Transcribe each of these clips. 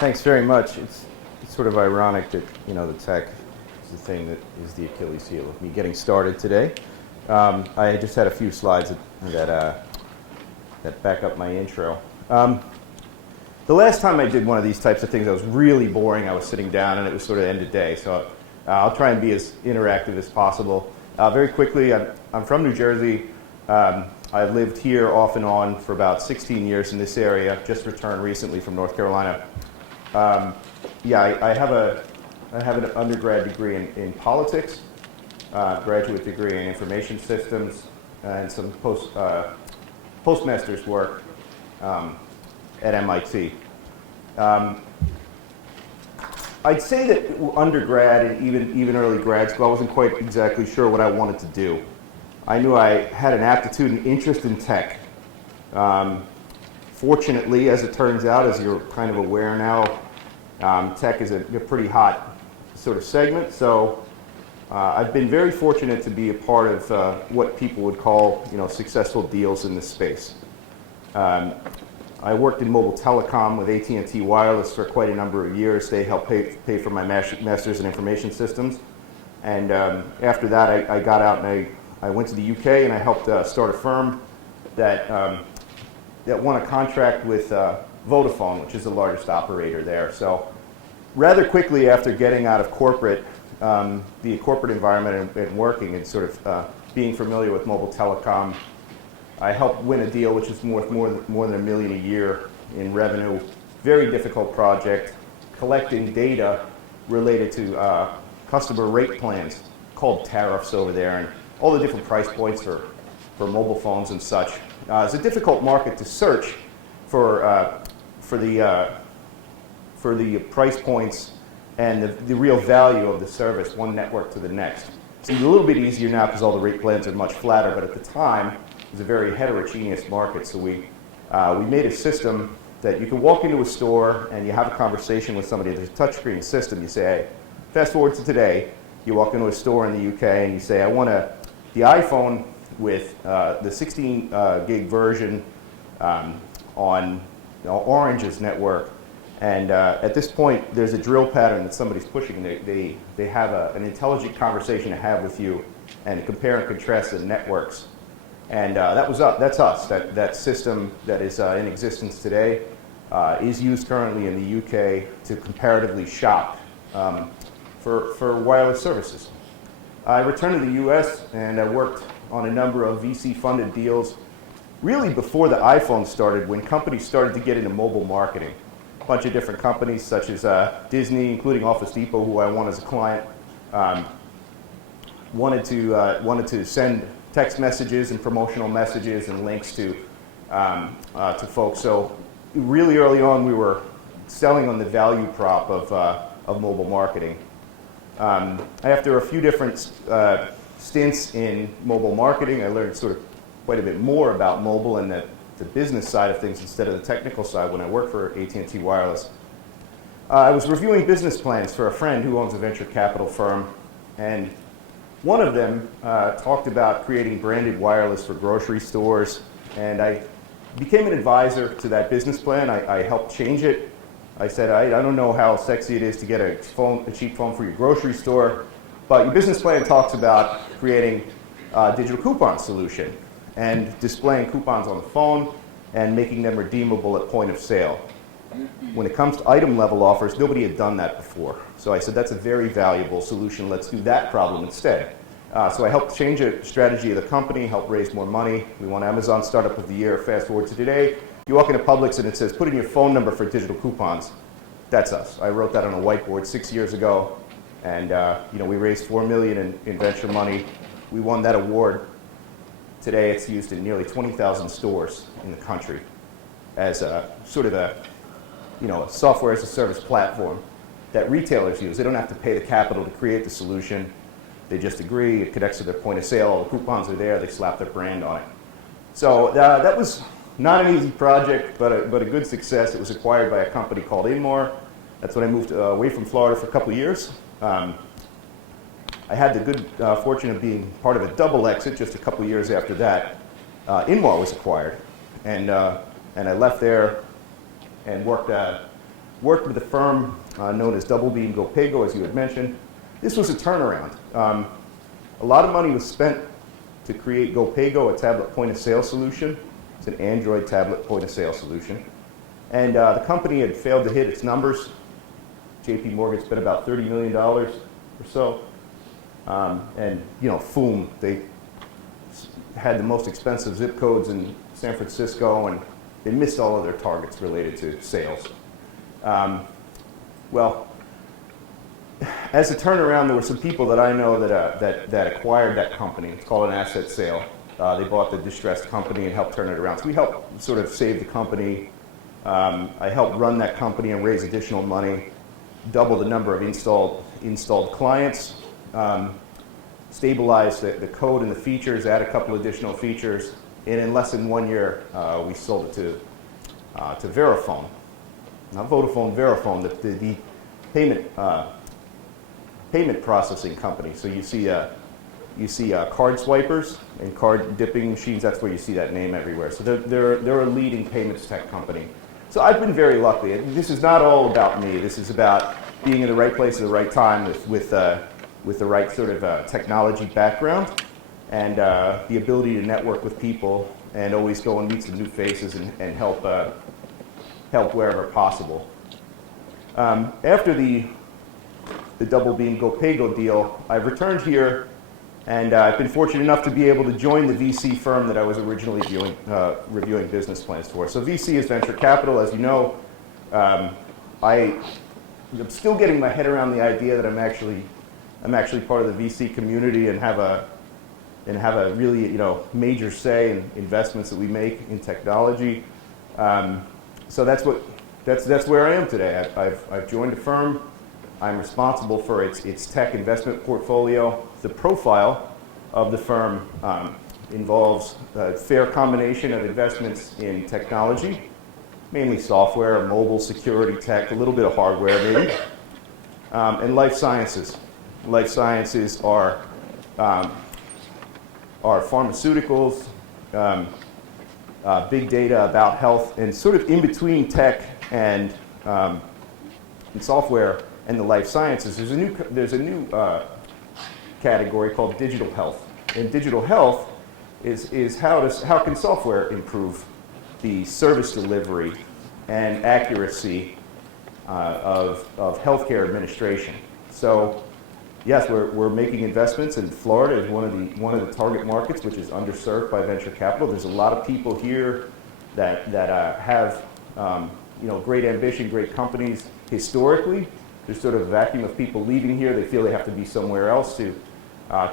Thanks very much. It's sort of ironic that, the tech is the thing that is the Achilles heel of me getting started today. I just had a few slides that back up my intro. The last time I did one of these types of things, I was really boring. I was sitting down and it was sort of end of day. So I'll try and be as interactive as possible. Very quickly, I'm from New Jersey. I've lived here off and on for about 16 years in this area. Just returned recently from North Carolina. I have an undergrad degree in politics, graduate degree in information systems, and some postmaster's work at MIT. I'd say that undergrad and even early grad school, I wasn't quite exactly sure what I wanted to do. I knew I had an aptitude and interest in tech. Fortunately, as it turns out, as you're kind of aware now, tech is a pretty hot sort of segment. So I've been very fortunate to be a part of what people would call, successful deals in this space. I worked in mobile telecom with AT&T Wireless for quite a number of years. They helped pay for my master's in information systems. And after that, I got out and I went to the UK and I helped start a firm that won a contract with Vodafone, which is the largest operator there. So rather quickly after getting out of corporate, the corporate environment and working and sort of being familiar with mobile telecom, I helped win a deal which is worth more than $1 million a year in revenue. Very difficult project, collecting data related to customer rate plans, called tariffs over there, and all the different price points for mobile phones and such. It's a difficult market to search for the price points and the real value of the service, one network to the next. It's a little bit easier now because all the rate plans are much flatter, but at the time, it was a very heterogeneous market. So we made a system that you can walk into a store and you have a conversation with somebody. There's a touchscreen system. You say, hey, fast forward to today. You walk into a store in the UK and you say, I want the iPhone with the 16 gig version on Orange's network. And at this point, there's a drill pattern that somebody's pushing. They have an intelligent conversation to have with you and compare and contrast the networks. And that's us. That system that is in existence today is used currently in the UK to comparatively shop for wireless services. I returned to the US and I worked on a number of VC-funded deals really before the iPhone started, when companies started to get into mobile marketing. A bunch of different companies such as Disney, including Office Depot, who I won as a client, wanted to send text messages and promotional messages and links to folks. So really early on, we were selling on the value prop of mobile marketing. After a few different stints in mobile marketing, I learned sort of quite a bit more about mobile and the business side of things instead of the technical side when I worked for AT&T Wireless. I was reviewing business plans for a friend who owns a venture capital firm, and one of them talked about creating branded wireless for grocery stores, and I became an advisor to that business plan. I helped change it. I said, I don't know how sexy it is to get a cheap phone for your grocery store, but your business plan talks about creating a digital coupon solution and displaying coupons on the phone and making them redeemable at point of sale. When it comes to item level offers, nobody had done that before. So I said, that's a very valuable solution. Let's do that problem instead. So I helped change the strategy of the company, helped raise more money. We won Amazon Startup of the Year. Fast forward to today. You walk into Publix and it says, put in your phone number for digital coupons. That's us. I wrote that on a whiteboard 6 years ago. And we raised $4 million in venture money. We won that award. Today it's used in nearly 20,000 stores in the country as a sort of a software as a service platform that retailers use. They don't have to pay the capital to create the solution. They just agree, it connects to their point of sale, all the coupons are there, they slap their brand on it. So that was not an easy project, but a good success. It was acquired by a company called Inmar. That's when I moved away from Florida for a couple of years. I had the good fortune of being part of a double exit just a couple of years after that. Inmar was acquired, and I left there and worked worked with a firm known as Double Beam GoPago, as you had mentioned. This was a turnaround. A lot of money was spent to create GoPago, a tablet point-of-sale solution. It's an Android tablet point-of-sale solution. And the company had failed to hit its numbers. JP Morgan spent about $30 million or so. And, Foom, they had the most expensive zip codes in San Francisco, and they missed all of their targets related to sales. Well, as a turnaround, there were some people that I know that acquired that company. It's called an asset sale. They bought the distressed company and helped turn it around. So we helped sort of save the company. I helped run that company and raise additional money, double the number of installed clients, stabilize the code and the features, add a couple additional features, and in less than 1 year, we sold it to Verifone. Not Vodafone, Verifone, the payment processing company. So you see card swipers and card dipping machines. That's where you see that name everywhere. So they're a leading payments tech company. So I've been very lucky. This is not all about me. This is about being in the right place at the right time with the right sort of technology background and the ability to network with people and always go and meet some new faces and help wherever possible. After the Double Beam GoPago deal, I've returned here, and I've been fortunate enough to be able to join the VC firm that I was originally reviewing business plans for. So VC is venture capital, as you know. I'm still getting my head around the idea that I'm actually part of the VC community and have a really major say in investments that we make in technology. So that's where I am today. I've joined a firm. I'm responsible for its tech investment portfolio. The profile of the firm involves a fair combination of investments in technology, mainly software, mobile, security tech, a little bit of hardware maybe, and life sciences. Life sciences are pharmaceuticals, big data about health, and sort of in between tech and software and the life sciences, there's a new category called digital health. And digital health is how can software improve the service delivery and accuracy of healthcare administration. So yes, we're making investments in Florida as one of the target markets, which is underserved by venture capital. There's a lot of people here that have great ambition, great companies. Historically, there's sort of a vacuum of people leaving here. They feel they have to be somewhere else to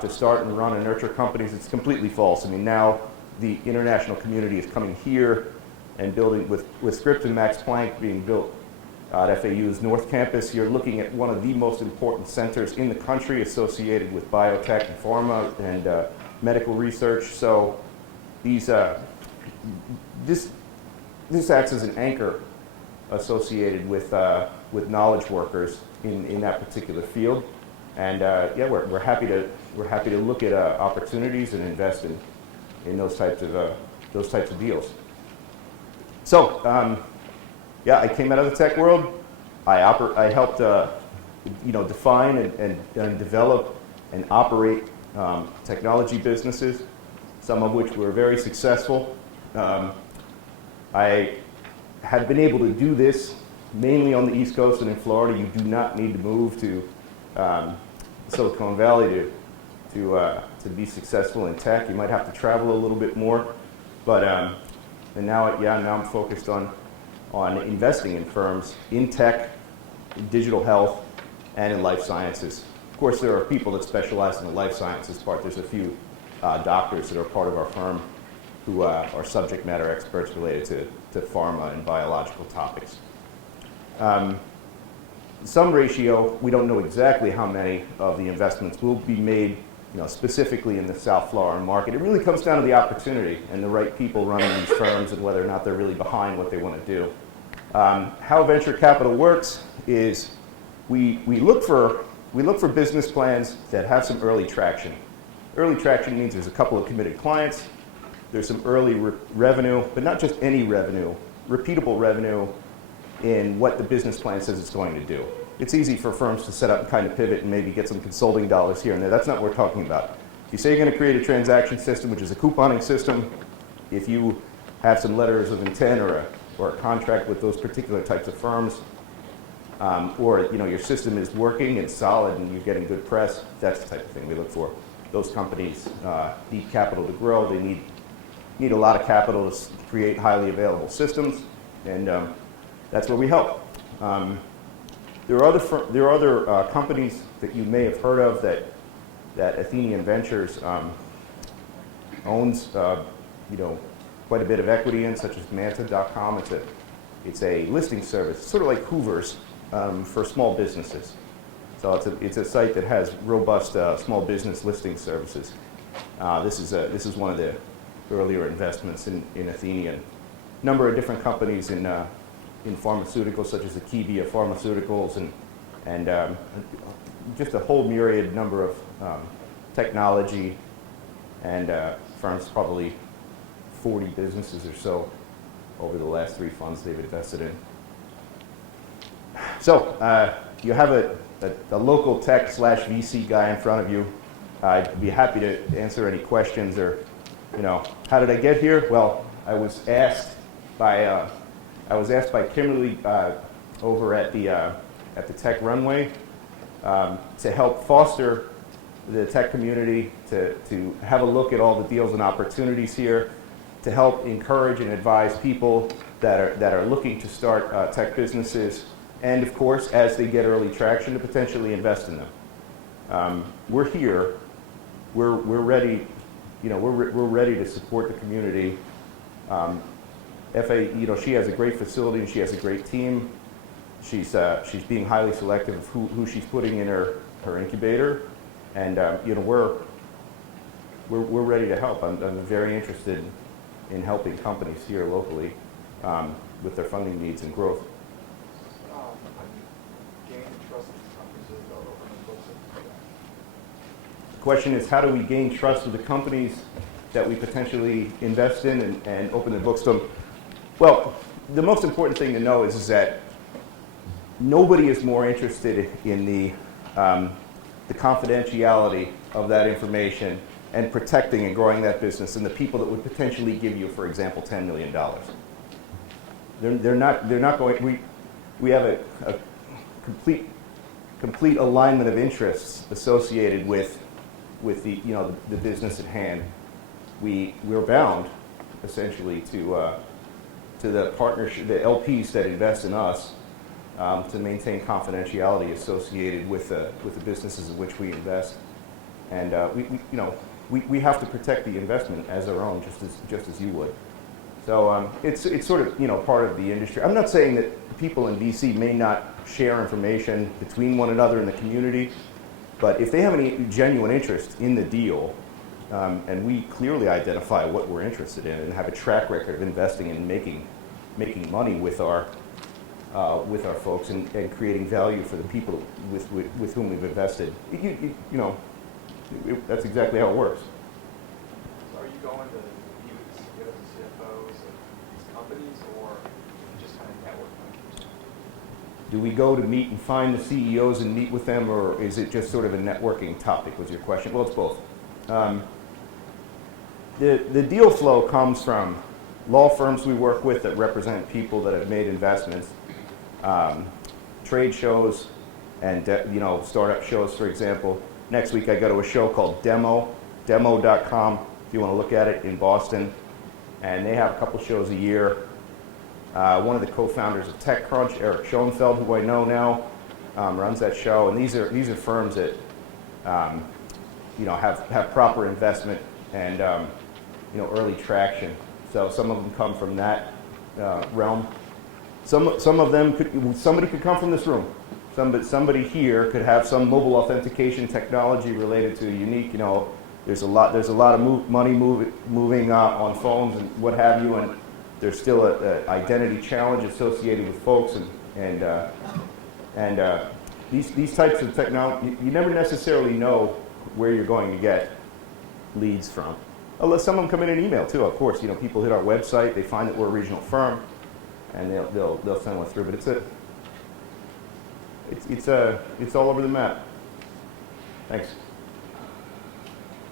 start and run and nurture companies. It's completely false. I mean, now the international community is coming here and building with Scripps and Max Planck being built at FAU's North Campus. You're looking at one of the most important centers in the country associated with biotech and pharma and medical research. So this acts as an anchor associated with knowledge workers in that particular field, and we're happy to look at opportunities and invest in those types of deals. So I came out of the tech world. I helped define and develop and operate technology businesses, some of which were very successful. I had been able to do this mainly on the East Coast and in Florida. You do not need to move to Silicon Valley to be successful in tech. You might have to travel a little bit more, but now I'm focused on investing in firms in tech, in digital health, and in life sciences. Of course, there are people that specialize in the life sciences part. There's a few doctors that are part of our firm who are subject matter experts related to pharma and biological topics. Some ratio, we don't know exactly how many of the investments will be made specifically in the South Florida market. It really comes down to the opportunity and the right people running these firms and whether or not they're really behind what they want to do. How venture capital works is we look for business plans that have some early traction. Early traction means there's a couple of committed clients, there's some early revenue, but not just any revenue, repeatable revenue, in what the business plan says it's going to do. It's easy for firms to set up and kind of pivot and maybe get some consulting dollars here and there. That's not what we're talking about. If you say you're going to create a transaction system, which is a couponing system, if you have some letters of intent or a contract with those particular types of firms, or your system is working, it's solid, and you're getting good press, that's the type of thing we look for. Those companies need capital to grow. They need a lot of capital to create highly available systems, and that's where we help. There are other companies that you may have heard of that Athenian Ventures owns, quite a bit of equity in, such as Manta.com. It's a listing service, sort of like Hoover's for small businesses. So it's a site that has robust small business listing services. This is one of the earlier investments in Athenian. A number of different companies in pharmaceuticals, such as Akebia Pharmaceuticals, and just a whole myriad number of technology and firms, probably 40 businesses or so over the last 3 funds they've invested in. So you have a local tech / VC guy in front of you. I'd be happy to answer any questions, or how did I get here? Well, I was asked by Kimberly over at the Tech Runway to help foster the tech community, to have a look at all the deals and opportunities here, to help encourage and advise people that are looking to start tech businesses, and of course, as they get early traction, to potentially invest in them. We're here. We're ready. We're ready to support the community. FA, she has a great facility and she has a great team. She's being highly selective of who she's putting in her incubator, and we're ready to help. I'm very interested in helping companies here locally with their funding needs and growth. The question is, how do we gain trust with the companies that we potentially invest in and open the books to them? Well, the most important thing to know is that nobody is more interested in the confidentiality of that information and protecting and growing that business than the people that would potentially give you, for example, $10 million. They're not going. We have a complete alignment of interests associated with the business at hand. We're bound essentially to the partnership, the LPs that invest in us, to maintain confidentiality associated with the businesses in which we invest, and we have to protect the investment as our own, just as you would. So it's sort of part of the industry. I'm not saying that people in VC may not share information between one another in the community, but if they have any genuine interest in the deal, and we clearly identify what we're interested in and have a track record of investing and making money with our folks and creating value for the people with whom we've invested, that's exactly how it works. So are you going to meet with the CEOs and CFOs of these companies, or just kind of networking? Do we go to meet and find the CEOs and meet with them, or is it just sort of a networking topic, was your question? Well, it's both. The deal flow comes from law firms we work with that represent people that have made investments, trade shows, and startup shows, for example. Next week I go to a show called demo.com, if you want to look at it, in Boston, and they have a couple shows a year. One of the co-founders of TechCrunch, Eric Schoenfeld, who I know now, runs that show, and these are firms that have proper investment and early traction. So some of them come from that realm. Some of them somebody could come from this room. Somebody here could have some mobile authentication technology related to a unique. There's a lot of money moving on phones and what have you, and there's still an identity challenge associated with folks, and these types of technology. You never necessarily know where you're going to get leads from. Unless some of them come in an email too, of course. People hit our website, they find that we're a regional firm, and they'll send one through. But it's all over the map. Thanks.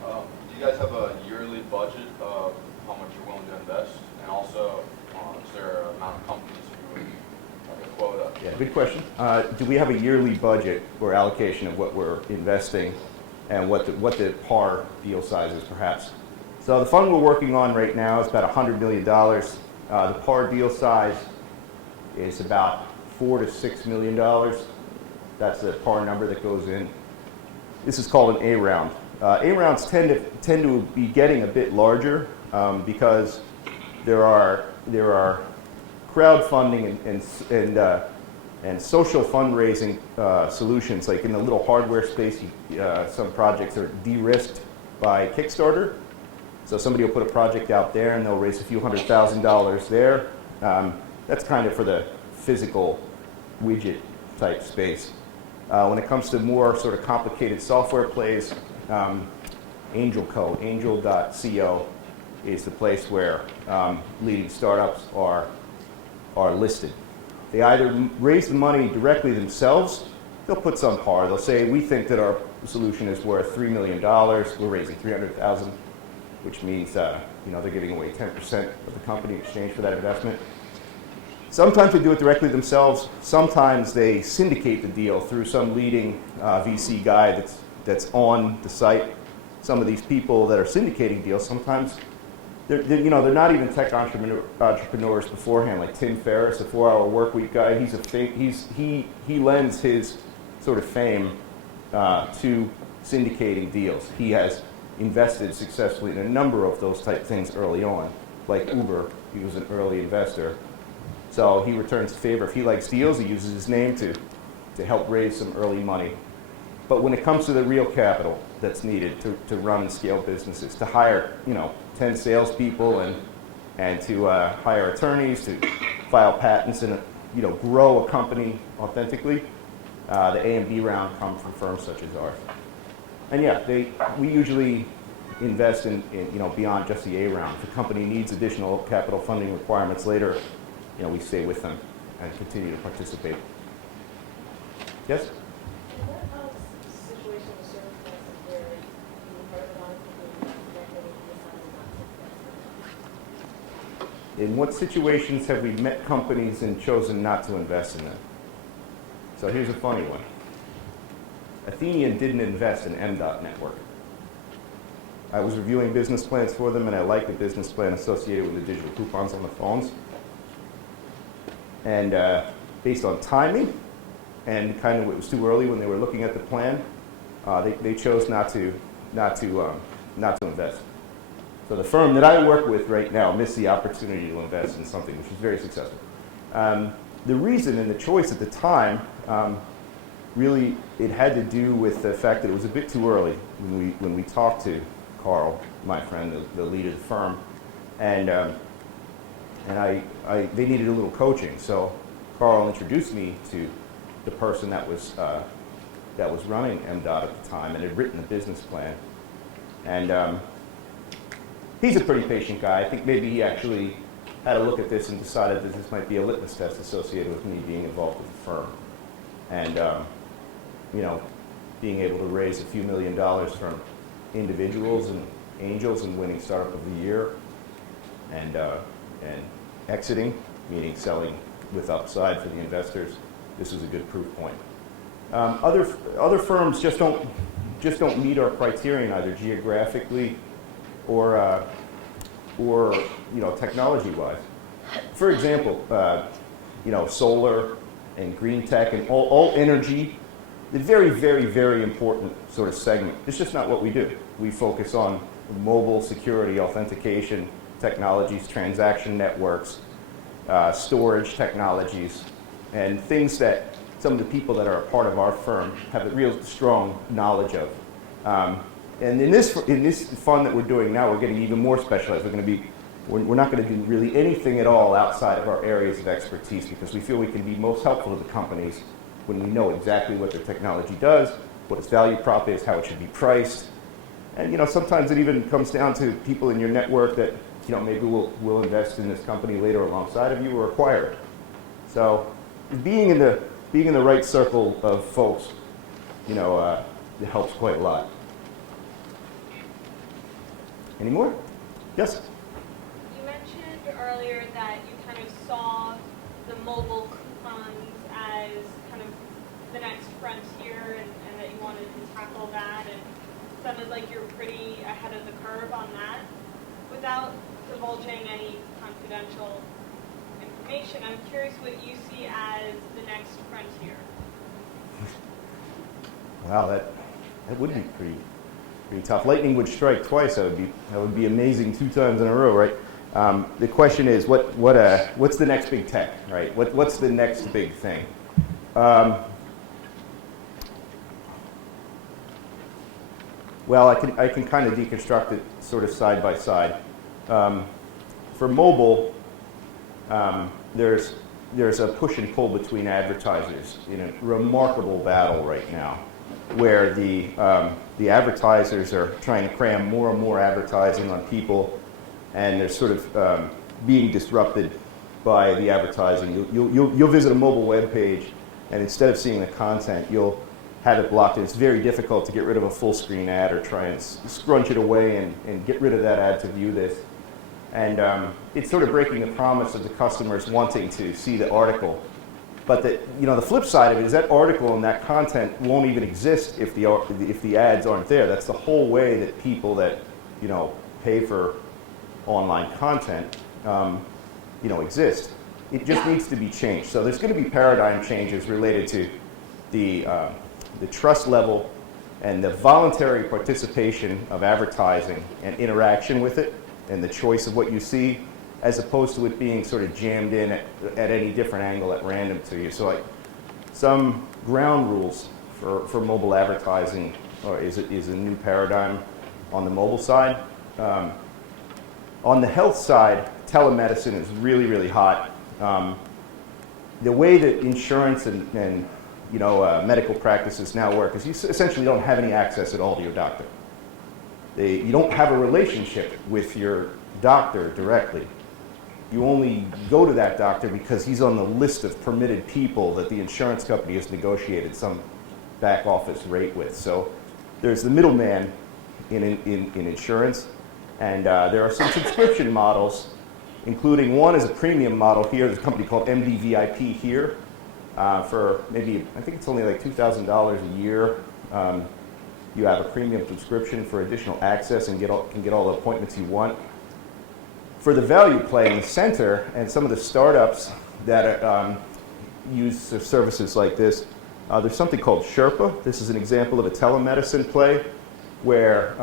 Do you guys have a yearly budget of how much you're willing to invest? And also, is there an amount of companies you would, like a quota? Yeah, good question. Do we have a yearly budget or allocation of what we're investing and what the par deal size is, perhaps? So the fund we're working on right now is about $100 million. The par deal size is about $4 to $6 million. That's the par number that goes in. This is called an A round. A rounds tend to be getting a bit larger because there are crowdfunding and social fundraising solutions. Like in the little hardware space, some projects are de-risked by Kickstarter. So somebody will put a project out there and they'll raise a few $100,000 there. That's kind of for the physical widget type space. When it comes to more sort of complicated software plays, Angel.co is the place where leading startups are listed. They either raise the money directly themselves, they'll put some par. They'll say, we think that our solution is worth $3 million, we're raising $300,000, which means they're giving away 10% of the company in exchange for that investment. Sometimes they do it directly themselves. Sometimes they syndicate the deal through some leading VC guy that's on the site. Some of these people that are syndicating deals, sometimes they're not even tech entrepreneurs beforehand. Like Tim Ferriss, the 4-Hour Workweek guy, he lends his sort of fame to syndicating deals. He has invested successfully in a number of those type things early on, like Uber. He was an early investor. So he returns favor. If he likes deals, he uses his name to help raise some early money. But when it comes to the real capital that's needed to run and scale businesses, to hire 10 salespeople and to hire attorneys, to file patents and grow a company authentically, the A and B round come from firms such as ours. And yeah, we usually invest in beyond just the A round. If a company needs additional capital funding requirements later, we stay with them and continue to participate. Yes? In what situation or circumstances where you heard a lot of people directly decided not to invest? In what situations have we met companies and chosen not to invest in them? So here's a funny one. Athenian didn't invest in M.Dot network. I was reviewing business plans for them, and I liked the business plan associated with the digital coupons on the phones. And based on timing and kind of it was too early when they were looking at the plan, they chose not to invest. So the firm that I work with right now missed the opportunity to invest in something which was very successful. The reason and the choice at the time, really, it had to do with the fact that it was a bit too early when we talked to Carl, my friend, the lead of the firm, and they needed a little coaching. So Carl introduced me to the person that was running M.Dot at the time and had written the business plan. And he's a pretty patient guy. I think maybe he actually had a look at this and decided that this might be a litmus test associated with me being involved with the firm. And being able to raise a few $1 million from individuals and angels and winning Startup of the Year and exiting, meaning selling with upside for the investors. This was a good proof point. Other firms just don't meet our criterion either geographically or technology-wise. For example, solar and green tech and all energy, the very, very, very important sort of segment. It's just not what we do. We focus on mobile security, authentication technologies, transaction networks, storage technologies, and things that some of the people that are a part of our firm have a real strong knowledge of. And in this fund that we're doing now, we're getting even more specialized. We're not going to do really anything at all outside of our areas of expertise because we feel we can be most helpful to the companies when we know exactly what their technology does, what its value prop is, how it should be priced. And sometimes it even comes down to people in your network that maybe we'll invest in this company later alongside of you or acquire it. So being in the right circle of folks, it helps quite a lot. Any more? Yes? You mentioned earlier that you kind of saw the mobile coupons as kind of the next frontier and that you wanted to tackle that, and it sounded like you're pretty ahead of the curve on that. Without divulging any confidential information, I'm curious what you see as the next frontier. Wow, that would be pretty tough. Lightning would strike twice. That would be amazing 2 times in a row, right? The question is, what's the next big tech, right? What's the next big thing? Well, I can kind of deconstruct it sort of side by side. For mobile, there's a push and pull between advertisers in a remarkable battle right now, where the advertisers are trying to cram more and more advertising on people, and they're sort of being disrupted by the advertising. You'll visit a mobile web page, and instead of seeing the content, you'll have it blocked. And it's very difficult to get rid of a full screen ad or try and scrunch it away and get rid of that ad to view this. And it's sort of breaking the promise of the customers wanting to see the article. But the flip side of it is that article and that content won't even exist if the ads aren't there. That's the whole way that people that pay for online content exist. It just needs to be changed. So there's going to be paradigm changes related to the trust level and the voluntary participation of advertising and interaction with it and the choice of what you see, as opposed to it being sort of jammed in at any different angle at random to you. So some ground rules for mobile advertising is a new paradigm on the mobile side. On the health side, telemedicine is really, really hot. The way that insurance and medical practices now work is you essentially don't have any access at all to your doctor. You don't have a relationship with your doctor directly. You only go to that doctor because he's on the list of permitted people that the insurance company has negotiated some back office rate with. So there's the middleman in insurance, and there are some subscription models, including one is a premium model here. There's a company called MDVIP here for maybe, I think it's only like $2,000 a year. You have a premium subscription for additional access and can get all the appointments you want. For the value play in the center and some of the startups that use services like this, there's something called Sherpa. This is an example of a telemedicine play where,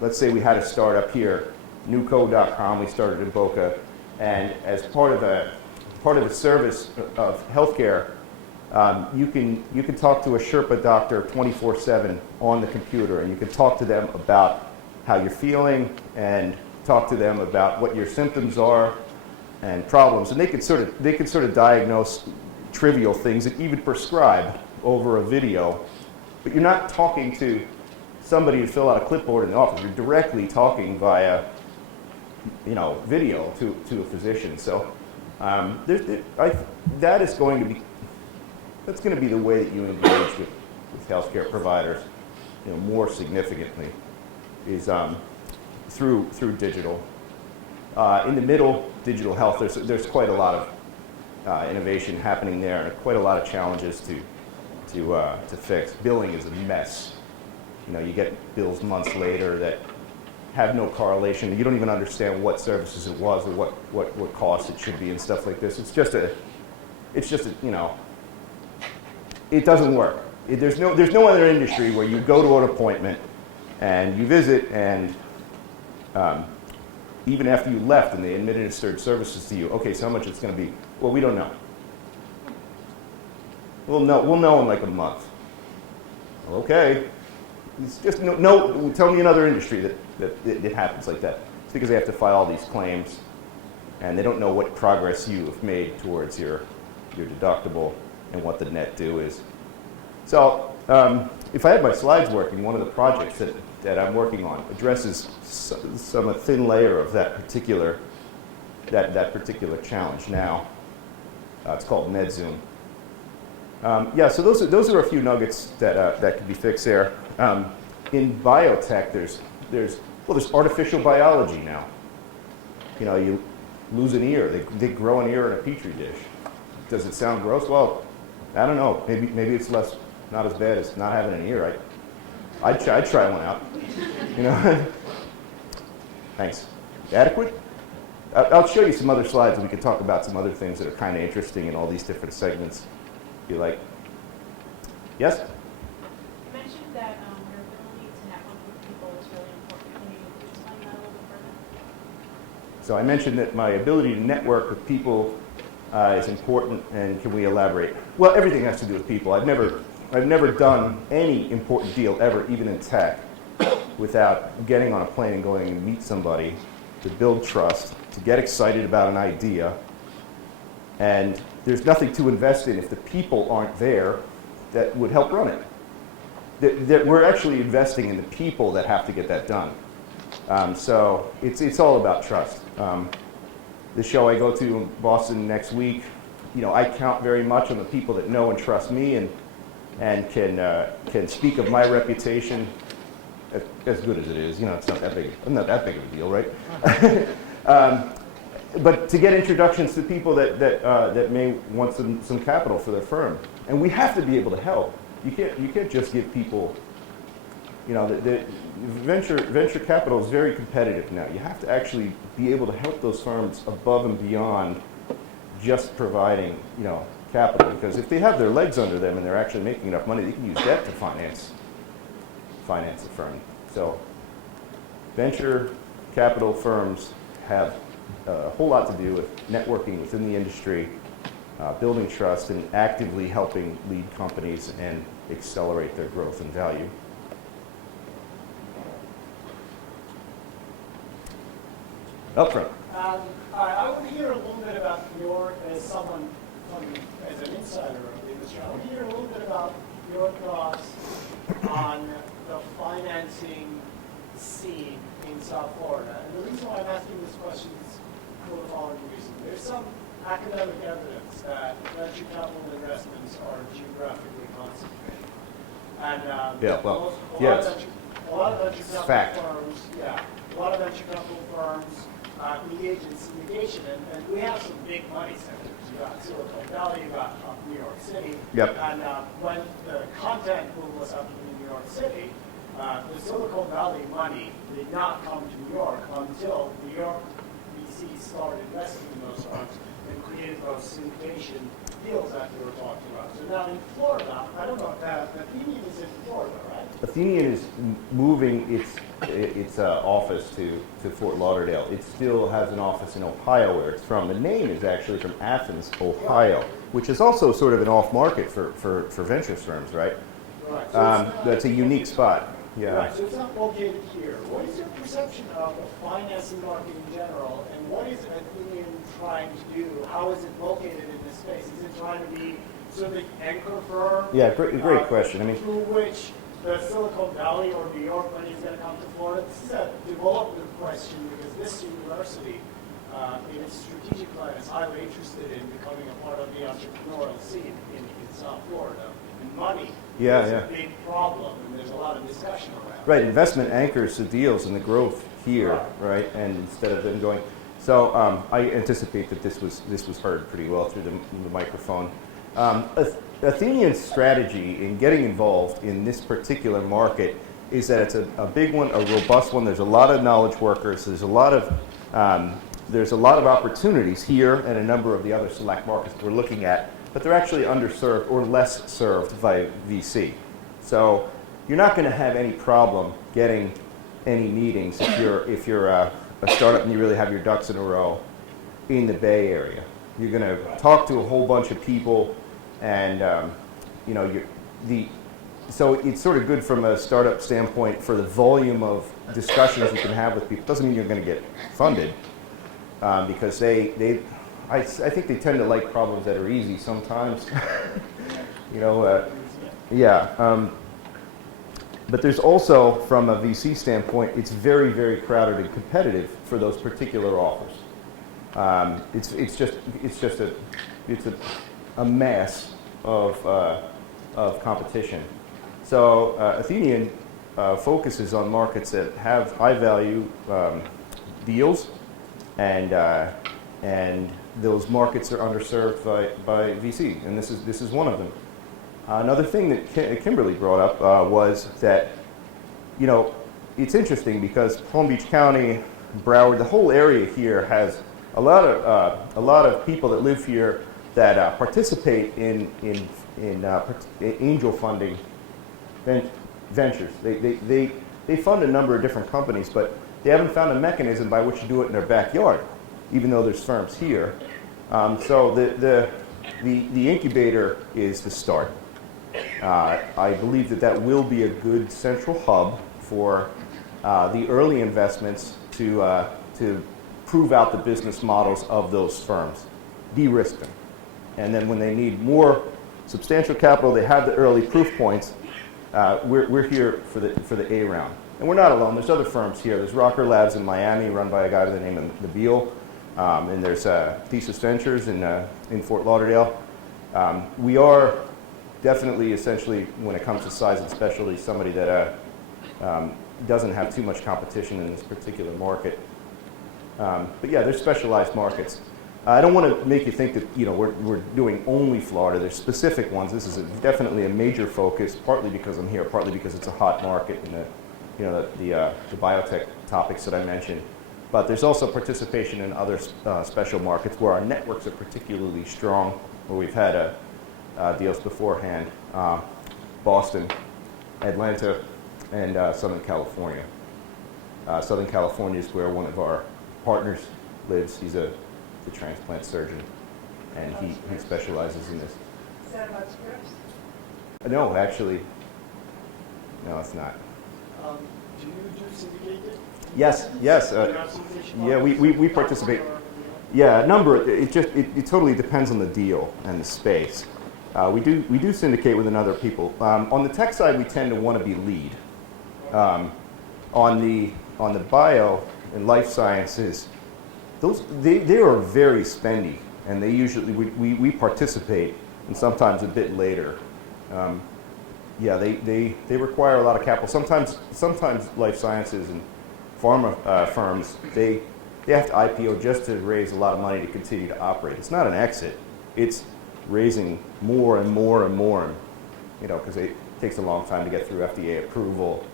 let's say we had a startup here, Nuco.com, we started in Boca, and as part of the service of healthcare, you can talk to a Sherpa doctor 24/7 on the computer, and you can talk to them about how you're feeling and talk to them about what your symptoms are and problems, and they can sort of diagnose trivial things and even prescribe over a video. But you're not talking to somebody to fill out a clipboard in the office. You're directly talking via video to a physician. So that's going to be the way that you engage with healthcare providers, more significantly, is through digital. In the middle, digital health. There's quite a lot of innovation happening there, and quite a lot of challenges to fix. Billing is a mess. You get bills months later that have no correlation. You don't even understand what services it was or what cost it should be and stuff like this. It's just it doesn't work. There's no other industry where you go to an appointment and you visit, and even after you left and they administered services to you, okay, so how much it's going to be? Well, we don't know. We'll know in like a month. Well, okay. It's just no. Tell me another industry that it happens like that. It's because they have to file all these claims, and they don't know what progress you have made towards your deductible and what the net due is. So if I had my slides working, one of the projects that I'm working on addresses some a thin layer of that particular challenge. Now, it's called MedZoom. Yeah, so those are a few nuggets that could be fixed there. In biotech, there's artificial biology now. You know, you lose an ear. They grow an ear in a petri dish. Does it sound gross? Well, I don't know. Maybe it's not as bad as not having an ear. I'd try one out. You know. Thanks. Adequate? I'll show you some other slides and we can talk about some other things that are kind of interesting in all these different segments. If you like. Yes? You mentioned that your ability to network with people is really important. Can you explain that a little bit further? So I mentioned that my ability to network with people is important, and can we elaborate? Well, everything has to do with people. I've never done any important deal ever, even in tech, without getting on a plane and going and meet somebody to build trust, to get excited about an idea. And there's nothing to invest in if the people aren't there that would help run it. That we're actually investing in the people that have to get that done. So it's all about trust. The show I go to in Boston next week, you know, I count very much on the people that know and trust me and can speak of my reputation as good as it is. You know, it's not that big of a deal, right? But to get introductions to people that may want some capital for their firm, and we have to be able to help. You can't just give people. You know, the venture capital is very competitive now. You have to actually be able to help those firms above and beyond just providing, you know, capital. Because if they have their legs under them and they're actually making enough money, they can use debt to finance a firm. So venture capital firms have a whole lot to do with networking within the industry, building trust, and actively helping lead companies and accelerate their growth and value. Up front. I want to hear a little bit about your, as someone, as an insider of the industry, I want to hear a little bit about your thoughts on the financing scene in South Florida. And the reason why I'm asking this question is for the following reason. There's some academic evidence that venture capital investments are geographically concentrated. And Yeah, well, a yes. lot of venture capital Fact. firms, a lot of venture capital firms engage in syndication, and we have some big money centers. You got Silicon Valley, you got New York City. Yep. And when the content boom was happening in New York City, the Silicon Valley money did not come to New York until New York VCs started investing in those firms and created those syndication deals that we were talking about. So now in Florida, I don't know if Athenian is in Florida, right? Athenian is moving its office to Fort Lauderdale. It still has an office in Ohio where it's from. The name is actually from Athens, Ohio, which is also sort of an off-market for venture firms, right? Right. So That's a unique spot. Yeah. Right, so it's not located here. What is your perception of the financing market in general, and what is Athenian trying to do? How is it located in this space? Is it trying to be sort of the anchor firm? Yeah, great question. I mean, through which the Silicon Valley or New York money is going to come to Florida? This is a development question because this university, in its strategic plan, is highly interested in becoming a part of the entrepreneurial scene in South Florida. And money is a big problem, and there's a lot of discussion around it. Right, investment anchors the deals and the growth here, right? And instead of them going, so I anticipate that this was heard pretty well through the microphone. Athenian's strategy in getting involved in this particular market is that it's a big one, a robust one. There's a lot of knowledge workers. There's a lot of opportunities here and a number of the other select markets we're looking at, but they're actually underserved or less served by VC. So you're not going to have any problem getting any meetings if you're a startup and you really have your ducks in a row in the Bay Area. You're going to talk to a whole bunch of people, and so it's sort of good from a startup standpoint for the volume of discussions you can have with people. Doesn't mean you're going to get funded because I think they tend to like problems that are easy sometimes. But there's also, from a VC standpoint, it's very, very crowded and competitive for those particular offers. It's a mass of competition. So Athenian focuses on markets that have high value deals, and those markets are underserved by VC, and this is one of them. Another thing that Kimberly brought up was that, you know, it's interesting because Palm Beach County, Broward, the whole area here has a lot of people that live here that participate in angel funding ventures. They fund a number of different companies, but they haven't found a mechanism by which to do it in their backyard, even though there's firms here. So the incubator is the start. I believe that will be a good central hub for the early investments to prove out the business models of those firms, de-risk them. And then when they need more substantial capital, they have the early proof points. We're here for the A round. And we're not alone. There's other firms here. There's Rocker Labs in Miami, run by a guy by the name of Nabil. And there's Thesis Ventures in Fort Lauderdale. We are definitely, essentially, when it comes to size and specialty, somebody that doesn't have too much competition in this particular market. But yeah, there's specialized markets. I don't want to make you think that, you know, we're doing only Florida. There's specific ones. This is definitely a major focus, partly because I'm here, partly because it's a hot market and the biotech topics that I mentioned. But there's also participation in other special markets where our networks are particularly strong, where we've had deals beforehand. Boston, Atlanta, and Southern California. Southern California is where one of our partners lives. He's the transplant surgeon, and he specializes in this. Is that about scripts? No, actually, no, it's not. Do you do syndicated? Yes, yes. Do you have syndication Yeah, models? we participate. Yeah, a number. It totally depends on the deal and the space. We do syndicate with other people. On the tech side, we tend to want to be lead. On the bio and life sciences, they are very spendy, and they usually we participate, and sometimes a bit later. Yeah, they require a lot of capital. Sometimes life sciences and pharma firms they have to IPO just to raise a lot of money to continue to operate. It's not an exit. It's raising more and more and more, you know, because it takes a long time to get through FDA approval.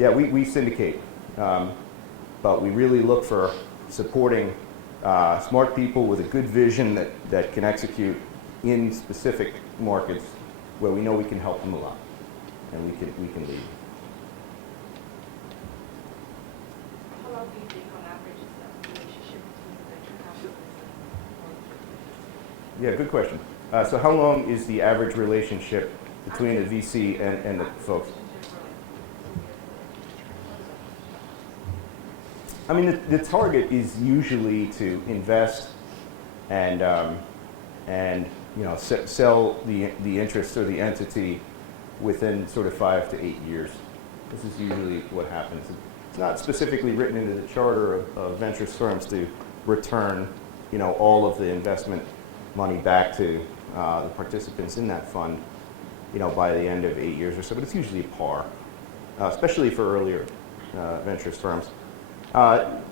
We syndicate, but we really look for supporting smart people with a good vision that can execute in specific markets where we know we can help them a lot, and we can lead. How long do you think on average is the relationship between venture capitalists and Yeah, good question. So how long is the average relationship between the VC and the folks? I mean, the target is usually to invest and you know, sell the interest or the entity within sort of 5 to 8 years. This is usually what happens. It's not specifically written into the charter of venture firms to return, you know, all of the investment money back to the participants in that fund, you know, by the end of 8 years or so. But it's usually a par, especially for earlier ventures firms.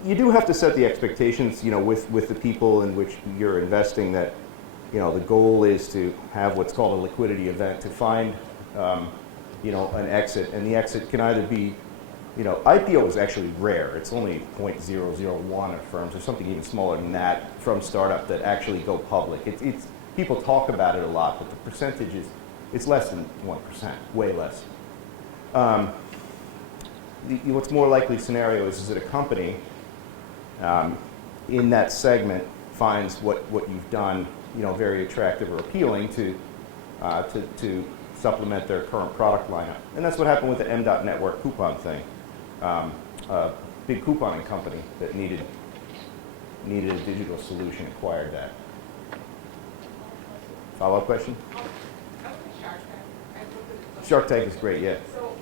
You do have to set the expectations, you know, with the people in which you're investing, that, you know, the goal is to have what's called a liquidity event, to find, you know, an exit. And the exit can either be, you know, IPO is actually rare. It's only 0.001 of firms, or something even smaller than that, from startup that actually go public. It's people talk about it a lot, but the percentage it's less than 1%, way less. What's more likely scenario is that a company in that segment finds what you've done, you know, very attractive or appealing to supplement their current product lineup. And that's what happened with the M.Network coupon thing. A big couponing company that needed a digital solution acquired that. Follow-up question? Shark Tank is great, yeah. So,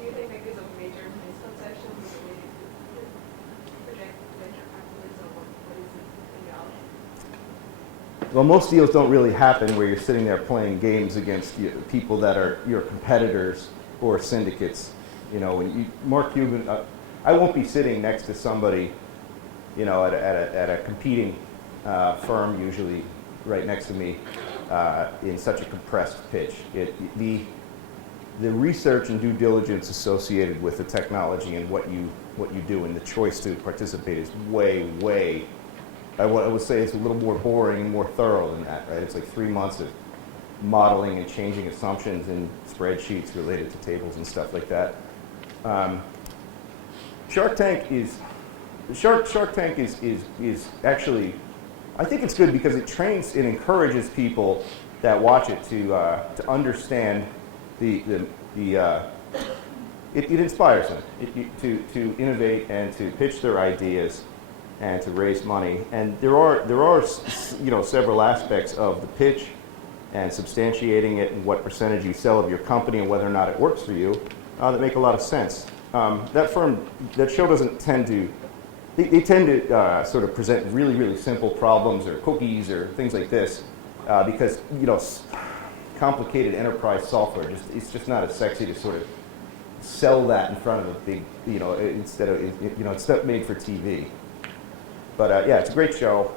do you think that gives a major misconception with the way you project venture capitalism, or what is it in reality? Well, most deals don't really happen where you're sitting there playing games against people that are your competitors or syndicates. You know, when Mark Cuban, I won't be sitting next to somebody, you know, at a competing firm, usually right next to me, in such a compressed pitch. The research and due diligence associated with the technology and what you do and the choice to participate is way. I would say it's a little more boring and more thorough than that, right? It's like 3 months of modeling and changing assumptions in spreadsheets related to tables and stuff like that. Shark Tank is actually, I think it's good because it trains and encourages people that watch it to understand it inspires them to innovate and to pitch their ideas and to raise money. And there are you know, several aspects of the pitch and substantiating it and what percentage you sell of your company and whether or not it works for you that make a lot of sense. That show doesn't tend to, they tend to sort of present really simple problems or cookies or things like this because, you know, complicated enterprise software, it's just not as sexy to sort of sell that in front of a big, you know, instead of, you know, it's not made for TV. But yeah, it's a great show.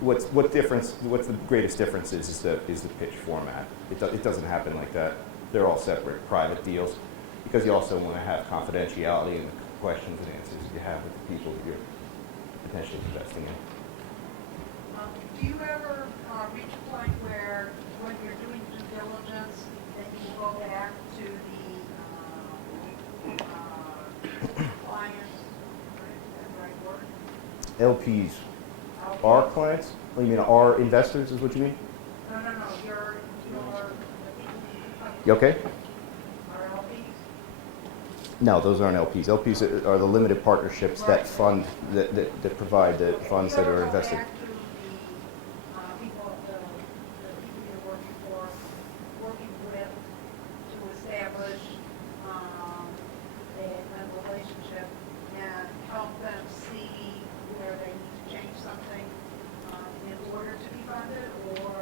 What's the greatest difference is the pitch format. It doesn't happen like that. They're all separate, private deals, because you also want to have confidentiality in the questions and answers that you have with the people that you're potentially investing in. Do you ever reach a point where, when you're doing due diligence, that you go back to the clients, that right word? LPs, our clients? What do you mean, our investors is what you mean? No, your the people You okay? are LPs? No, those aren't LPs. LPs are the limited partnerships that fund, that provide the funds that are invested. Do you ever go back to the people you're working for, working with, to establish a relationship and help them see where they need to change something in order to be funded, or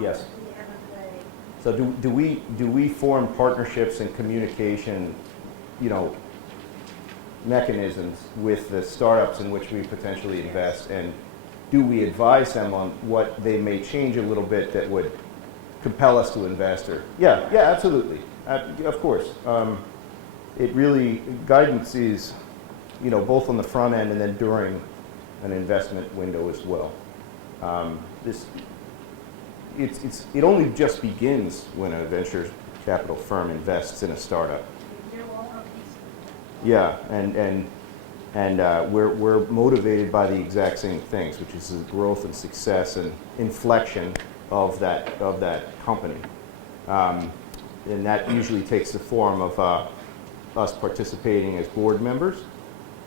Yes. at the end of the day? So do we form partnerships and communication, you know, mechanisms with the startups in which we potentially invest, and do we advise them on what they may change a little bit that would compel us to invest? Or yeah, absolutely, of course. Guidance is, you know, both on the front end and then during an investment window as well. It only just begins when a venture capital firm invests in a startup. Yeah, and we're motivated by the exact same things, which is the growth and success and inflection of that company, and that usually takes the form of us participating as board members,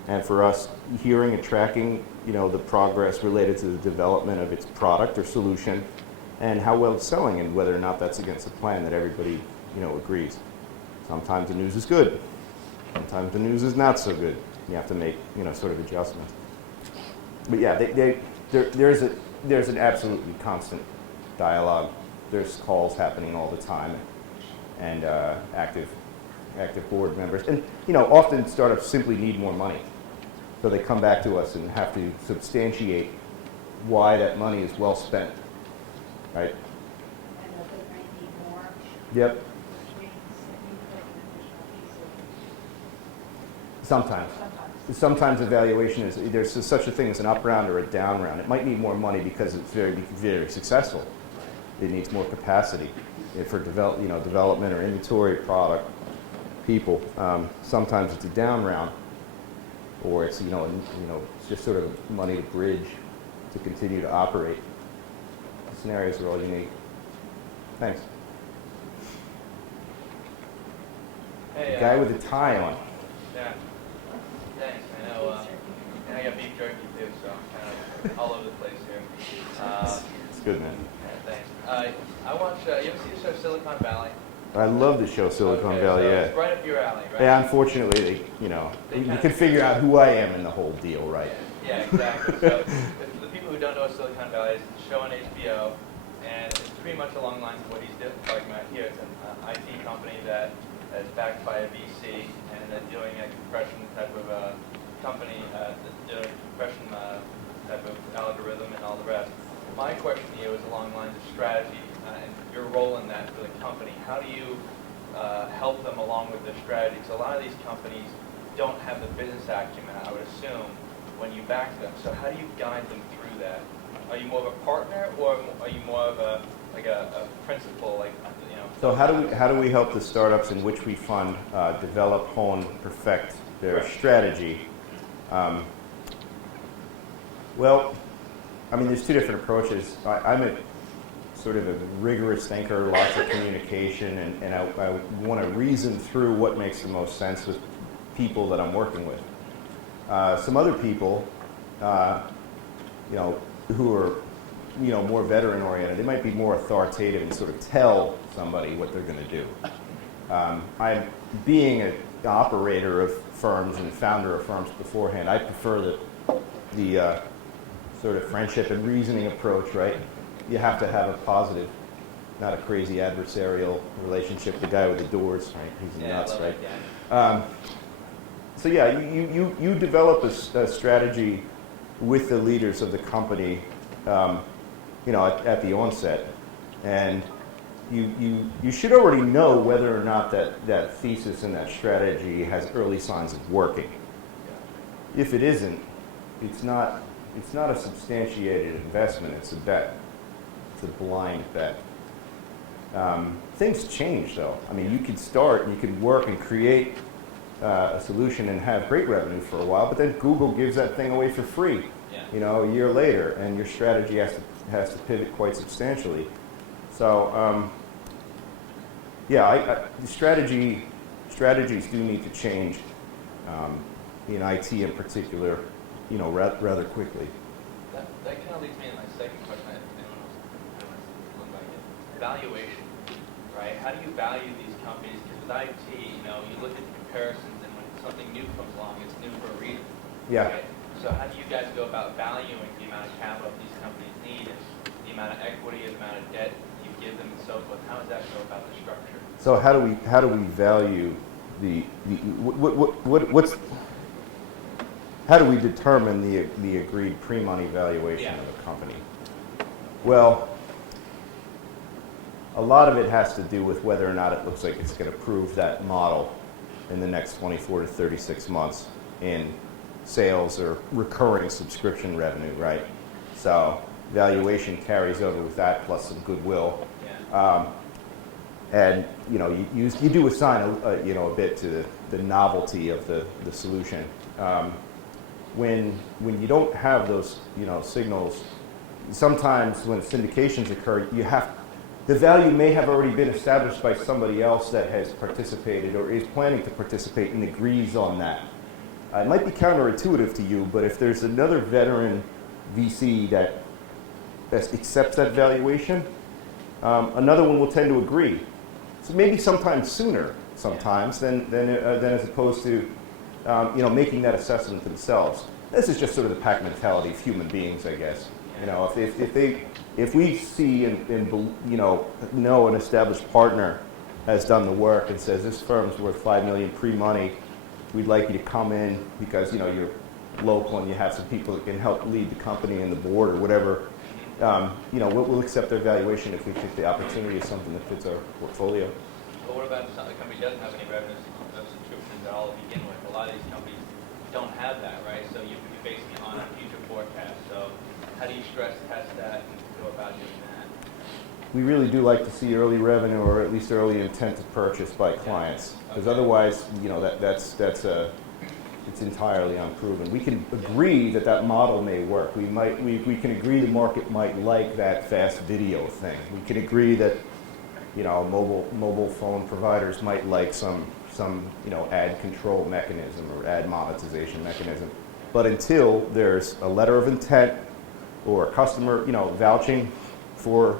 and for us hearing and tracking, you know, the progress related to the development of its product or solution, and how well it's selling, and whether or not that's against a plan that everybody, you know, agrees. Sometimes the news is good. Sometimes the news is not so good. You have to make, you know, sort of adjustments. But yeah, there's an absolutely constant dialogue. There's calls happening all the time, and active board members. And you know, often startups simply need more money, so they come back to us and have to substantiate why that money is well spent. Right? And that they may need more, Yep. which means that you take an additional piece of Sometimes. Sometimes evaluation is, there's such a thing as an up round or a down round. It might need more money because it's very successful. It needs more capacity for development or inventory, product, people. Sometimes it's a down round, or it's it's just sort of money to bridge to continue to operate. The scenarios are all unique. Thanks. Hey, The guy with the tie on. Yeah. Thanks. I know. And I got beef jerky too, so I'm kind of all over the place here. It's good, man. Yeah, thanks. I watch. You ever see the show Silicon Valley? I love the show Silicon Okay, Valley. so Yeah. it's right up your alley, right? Yeah, unfortunately, They you kinda can figure out who I am in the whole deal, right? Yeah, exactly. So the people who don't know what Silicon Valley is, it's a show on HBO, and it's pretty much along the lines of what he's talking about here. It's an IT company that is backed by a VC, and they're doing a compression type of company, doing a compression type of algorithm and all the rest. My question to you is along the lines of strategy and your role in that for the company. How do you help them along with their strategy? Because a lot of these companies don't have the business acumen, I would assume, when you back them. So how do you guide them through that? Are you more of a partner, or are you more of a principal, So how do we help the startups in which we fund develop, hone, perfect their strategy? Well, I mean, there's two different approaches. I'm a sort of a rigorous thinker, lots of communication, and I want to reason through what makes the most sense with people that I'm working with. Some other people, who are, more veteran oriented, they might be more authoritative and sort of tell somebody what they're going to do. I'm being an operator of firms and founder of firms beforehand. I prefer the sort of friendship and reasoning approach, right? You have to have a positive, not a crazy adversarial relationship. The guy with the doors, right? He's nuts, right? So yeah, you develop a strategy with the leaders of the company, at the onset, and you should already know whether or not that thesis and that strategy has early signs of working. If it isn't, it's not a substantiated investment. It's a bet. It's a blind bet. Things change, though. I mean, you could start and you could work and create a solution and have great revenue for a while, but then Google gives that thing away for free, a year later, and your strategy has to pivot quite substantially. So, the strategies do need to change in IT in particular, rather quickly. That kind of leads me to my second question. I don't know if valuation, right? How do you value these companies? Because with IT, you look at the comparisons, and when something new comes along, it's new for a reason. Yeah. Right? So how do you guys go about valuing the amount of capital these companies need, and the amount of equity, and the amount of debt you give them, and so forth? How does that go about the structure? So how do we value how do we determine the agreed pre-money valuation of a company? Well, a lot of it has to do with whether or not it looks like it's going to prove that model in the next 24 to 36 months in sales or recurring subscription revenue, right? So valuation carries over with that, plus some goodwill. And you do assign a bit to the novelty of the solution. When you don't have those signals, sometimes when syndications occur, the value may have already been established by somebody else that has participated or is planning to participate and agrees on that. It might be counterintuitive to you, but if there's another veteran VC that accepts that valuation, another one will tend to agree. So maybe sometimes sooner, than as opposed to making that assessment themselves. This is just sort of the pack mentality of human beings, I guess. If we see and know an established partner has done the work and says this firm's worth $5 million pre-money, we'd like you to come in because you're local and you have some people that can help lead the company and the board or whatever. We'll accept their valuation if we think the opportunity is something that fits our portfolio. But what about if the company doesn't have any revenue subscriptions at all to begin with? A lot of these companies don't have that, right? So you're basing it on a future forecast. So how do you stress test that and go about doing that? We really do like to see early revenue or at least early intent to purchase by clients, because otherwise, it's entirely unproven. We can agree that model may work. We can agree the market might like that fast video thing. We can agree that mobile phone providers might like some ad control mechanism or ad monetization mechanism. But until there's a letter of intent or a customer vouching for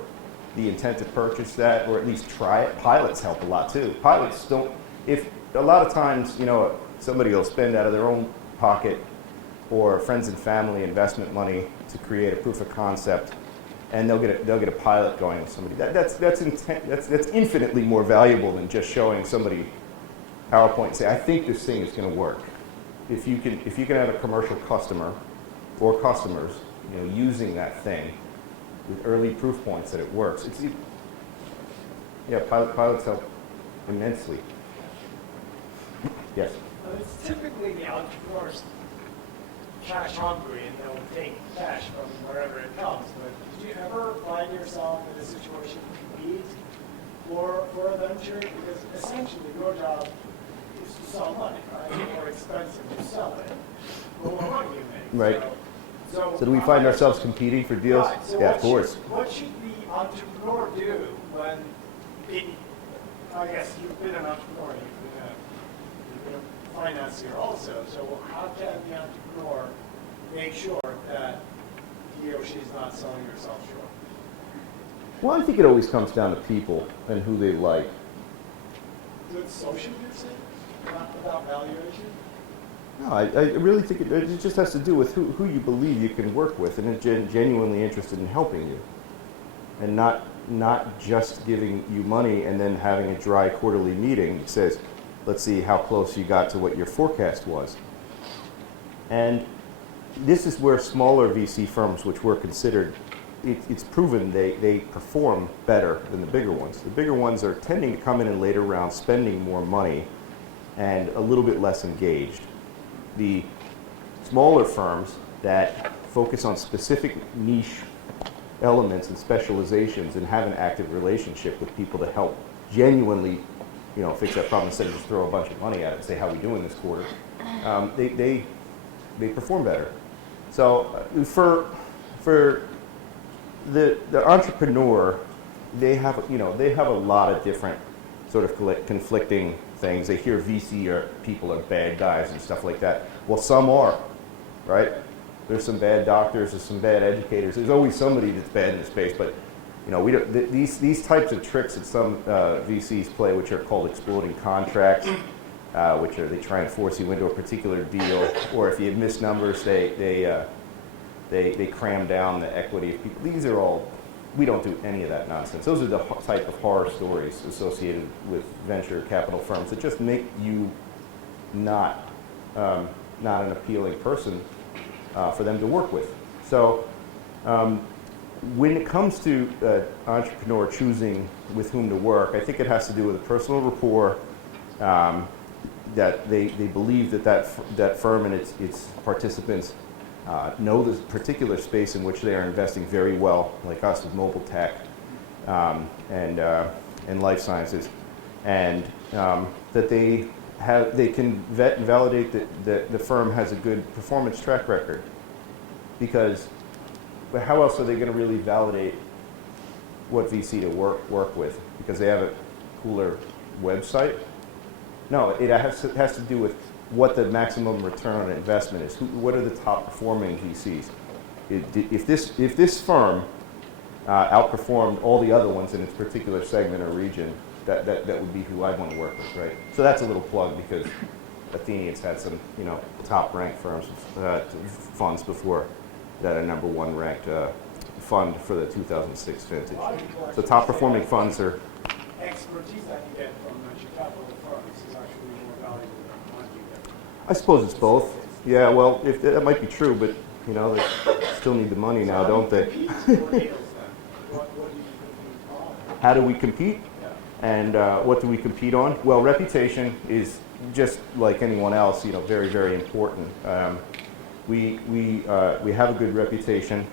the intent to purchase that, or at least try it. Pilots help a lot too. Pilots don't, if a lot of times, somebody will spend out of their own pocket or friends and family investment money to create a proof of concept, and they'll get a pilot going with somebody. That's infinitely more valuable than just showing somebody PowerPoint and say, I think this thing is going to work. If you can have a commercial customer or customers, using that thing with early proof points that it works. Pilots help immensely. Yes. It's typically the entrepreneurs cash hungry and they'll take cash from wherever it comes. But did you ever find yourself in a situation to compete for a venture? Because essentially your job is to sell money, right? It's more expensive to sell it, the more money you make. Right. So do we find ourselves competing for deals? Right. So yeah, of course. What should the entrepreneur do when, I guess you've been an entrepreneur, you've been a financier also, so how can the entrepreneur make sure that he or she is not selling herself short? Well, I think it always comes down to people and who they like. Good social, you're saying? Not about valuation? No, I really think it just has to do with who you believe you can work with and are genuinely interested in helping you. And not just giving you money and then having a dry quarterly meeting that says, let's see how close you got to what your forecast was. And this is where smaller VC firms, which were considered, it's proven they perform better than the bigger ones. The bigger ones are tending to come in later rounds, spending more money, and a little bit less engaged. The smaller firms that focus on specific niche elements and specializations and have an active relationship with people to help genuinely fix that problem instead of just throw a bunch of money at it and say, how are we doing this quarter? They perform better. So for the entrepreneur, they have a lot of different sort of conflicting things. They hear VC or people are bad guys and stuff like that. Well, some are, right? There's some bad doctors, there's some bad educators. There's always somebody that's bad in the space, but we don't, these types of tricks that some VCs play, which are called exploding contracts, which are they try and force you into a particular deal, or if you miss numbers, they cram down the equity of people. These are all, we don't do any of that nonsense. Those are the type of horror stories associated with venture capital firms that just make you not an appealing person for them to work with. So when it comes to entrepreneur choosing with whom to work, I think it has to do with a personal rapport, that they believe that firm and its participants know the particular space in which they are investing very well, like us with mobile tech and life sciences, and that they can vet and validate that the firm has a good performance track record. Because how else are they going to really validate what VC to work with? Because they have a cooler website? No, it has to do with what the maximum return on investment is. What are the top performing VCs? If this firm outperformed all the other ones in its particular segment or region, that would be who I'd want to work with, right? So that's a little plug because Athenian's had some top ranked firms funds before that are number one ranked fund for the 2006 vintage. The top performing funds are. Expertise that you get from venture capital firms is actually more valuable than money you get. I suppose it's both. Yeah, well, if that might be true, but they still need the money now, don't they? How do we compete? And what do we compete on? Well, reputation is just like anyone else, very, very important. We have a good reputation.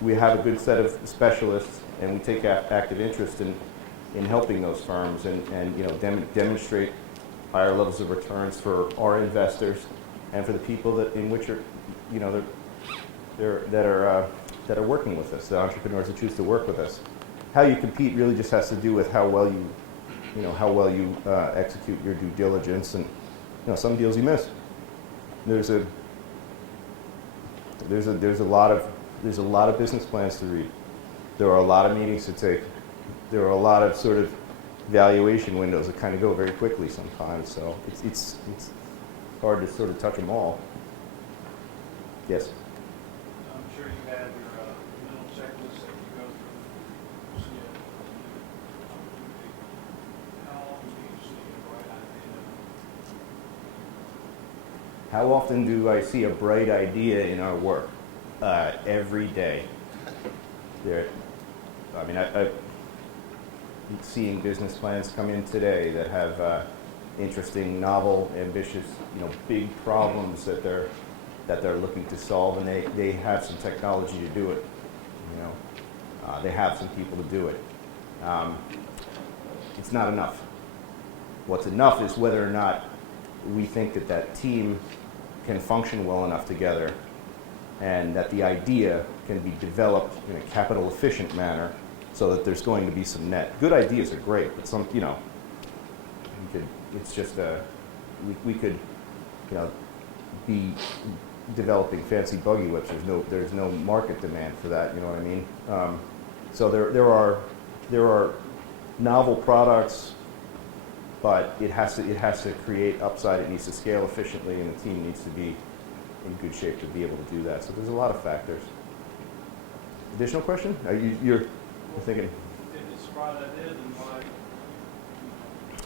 We have a good set of specialists, and we take active interest in helping those firms and demonstrate higher levels of returns for our investors and for the people that are working with us, the entrepreneurs that choose to work with us. How you compete really just has to do with how well you execute your due diligence, and some deals you miss. There's a lot of business plans to read. There are a lot of meetings to take. there are a lot of sort of valuation windows that kind of go very quickly sometimes. So it's hard to sort of touch them all. Yes. I'm sure you have your mental checklist that you go through. See it. How often do you see a bright idea? How often do I see a bright idea in our work? Every day. I'm seeing business plans come in today that have interesting, novel, ambitious, big problems that they're looking to solve, and they have some technology to do it. They have some people to do it. It's not enough. What's enough is whether or not we think that team can function well enough together, and that the idea can be developed in a capital efficient manner so that there's going to be some net. Good ideas are great, but it's just we could be developing fancy buggy whips. There's no market demand for that, you know what I mean? So there are novel products, but it has to create upside. It needs to scale efficiently, and the team needs to be in good shape to be able to do that. So there's a lot of factors. Additional question? You're thinking? If it's bright idea, then why?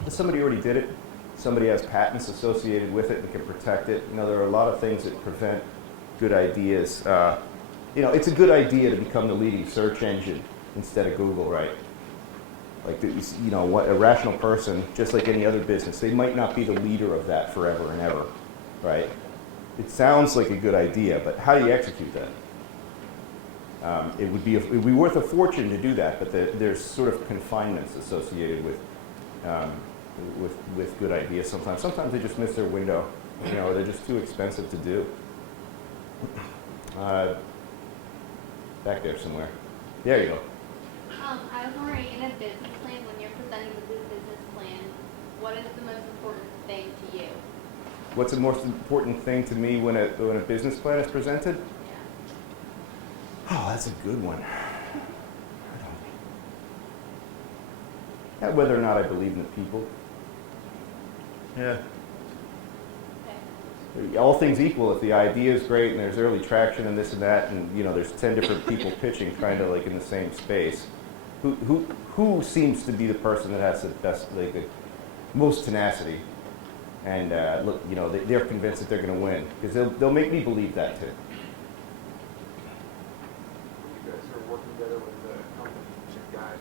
Somebody already did it. Somebody has patents associated with it and can protect it. There are a lot of things that prevent good ideas. It's a good idea to become the leading search engine instead of Google, right? Like, what a rational person, just like any other business, they might not be the leader of that forever and ever, right? It sounds like a good idea, but how do you execute that? It would be worth a fortune to do that, but there's sort of confinements associated with good ideas sometimes. Sometimes they just miss their window. They're just too expensive to do. Back there somewhere. There you go. I was wondering, in a business plan, when you're presenting the business plan, what is the most important thing to you? What's the most important thing to me when a business plan is presented? Yeah. Oh, that's a good one. Whether or not I believe in the people. Yeah. Okay. All things equal, if the idea is great and there's early traction and this and that, and there's 10 different people pitching, kind of like in the same space, who seems to be the person that has the best, the most tenacity? And look, they're convinced that they're going to win, because they'll make me believe that too. You guys are working together with the company, your guys,